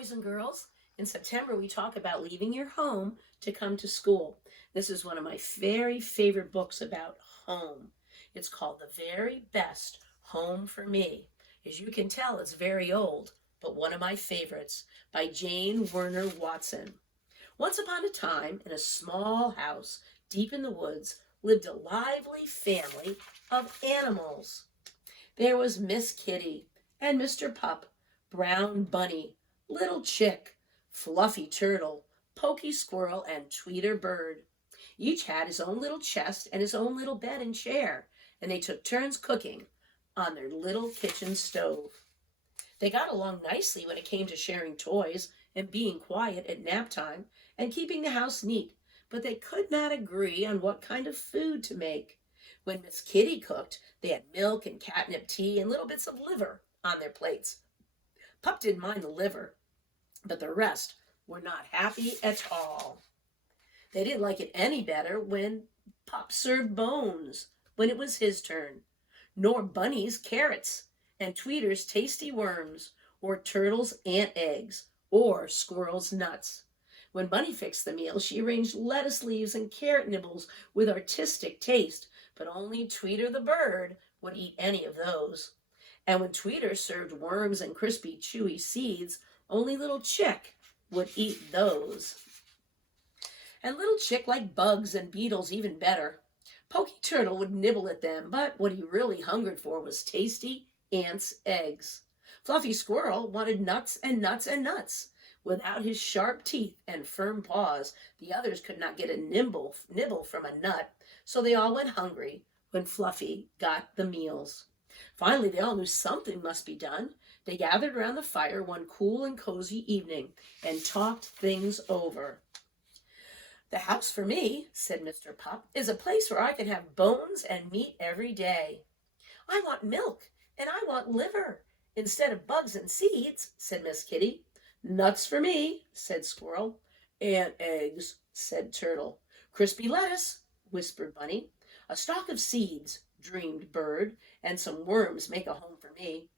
boys and girls. In September, we talk about leaving your home to come to school. This is one of my very favorite books about home. It's called The Very Best Home for Me. As you can tell, it's very old, but one of my favorites by Jane Werner Watson. Once upon a time, in a small house deep in the woods, lived a lively family of animals. There was Miss Kitty and Mr. Pup, Brown Bunny, Little Chick, Fluffy Turtle, Pokey Squirrel, and Tweeter Bird. Each had his own little chest and his own little bed and chair, and they took turns cooking on their little kitchen stove. They got along nicely when it came to sharing toys and being quiet at nap time and keeping the house neat, but they could not agree on what kind of food to make. When Miss Kitty cooked, they had milk and catnip tea and little bits of liver on their plates. Pup didn't mind the liver, but the rest were not happy at all. They didn't like it any better when Pup served bones when it was his turn, nor Bunny's carrots, and Tweeter's tasty worms, or Turtle's ant eggs, or Squirrel's nuts. When Bunny fixed the meal, she arranged lettuce leaves and carrot nibbles with artistic taste, but only Tweeter the bird would eat any of those. And when Tweeter served worms and crispy, chewy seeds, only Little Chick would eat those. And Little Chick liked bugs and beetles even better. Pokey Turtle would nibble at them, but what he really hungered for was tasty ants' eggs. Fluffy Squirrel wanted nuts and nuts and nuts. Without his sharp teeth and firm paws, the others could not get a nibble from a nut, so they all went hungry when Fluffy got the meals. Finally, they all knew something must be done. They gathered around the fire one cool and cozy evening and talked things over. "The house for me," said Mr. Pup, "is a place where I can have bones and meat every day." "I want milk, and I want liver, instead of bugs and seeds," said Miss Kitty. "Nuts for me," said Squirrel. "And eggs," said Turtle. "Crispy lettuce," whispered Bunny. "A stalk of seeds," dreamed Bird, "and some worms make a home for me."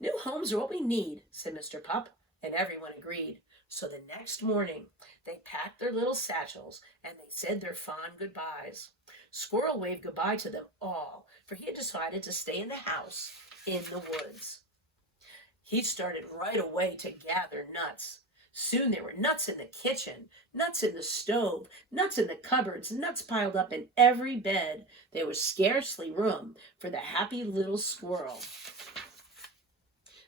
"New homes are what we need," said Mr. Pup, and everyone agreed. So the next morning they packed their little satchels and they said their fond goodbyes. Squirrel waved goodbye to them all, for he had decided to stay in the house in the woods. He started right away to gather nuts. Soon there were nuts in the kitchen, nuts in the stove, nuts in the cupboards, nuts piled up in every bed. There was scarcely room for the happy little squirrel.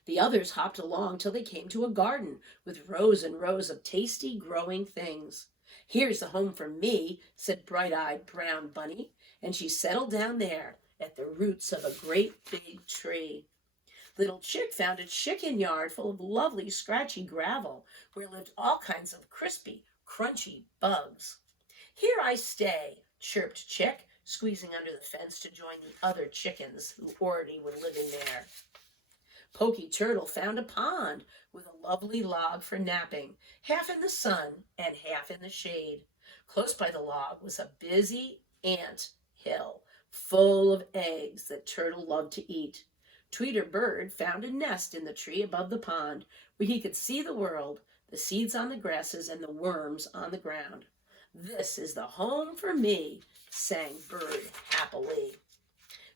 The others hopped along till they came to a garden with rows and rows of tasty growing things. "Here's the home for me," said bright-eyed Brown Bunny, and she settled down there at the roots of a great big tree. Little Chick found a chicken yard full of lovely scratchy gravel where lived all kinds of crispy, crunchy bugs. "Here I stay," chirped Chick, squeezing under the fence to join the other chickens who already were living there. Pokey Turtle found a pond with a lovely log for napping, half in the sun and half in the shade. Close by the log was a busy ant hill full of eggs that Turtle loved to eat. Tweeter Bird found a nest in the tree above the pond where he could see the world, the seeds on the grasses and the worms on the ground. "This is the home for me," sang Bird happily.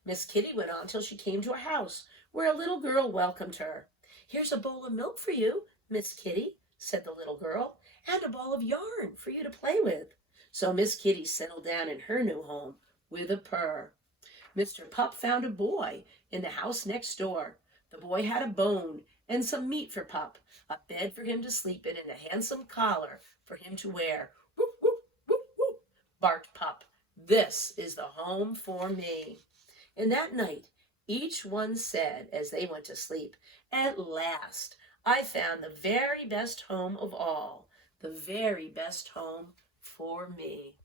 Miss Kitty went on till she came to a house where a little girl welcomed her. "Here's a bowl of milk for you, Miss Kitty," said the little girl, "and a ball of yarn for you to play with." So Miss Kitty settled down in her new home with a purr. Mr. Pup found a boy in the house next door. The boy had a bone and some meat for Pup, a bed for him to sleep in, and a handsome collar for him to wear. "Whoop, whoop, whoop, whoop," barked Pup. "This is the home for me." And that night, each one said as they went to sleep, "At last, I found the very best home of all, the very best home for me."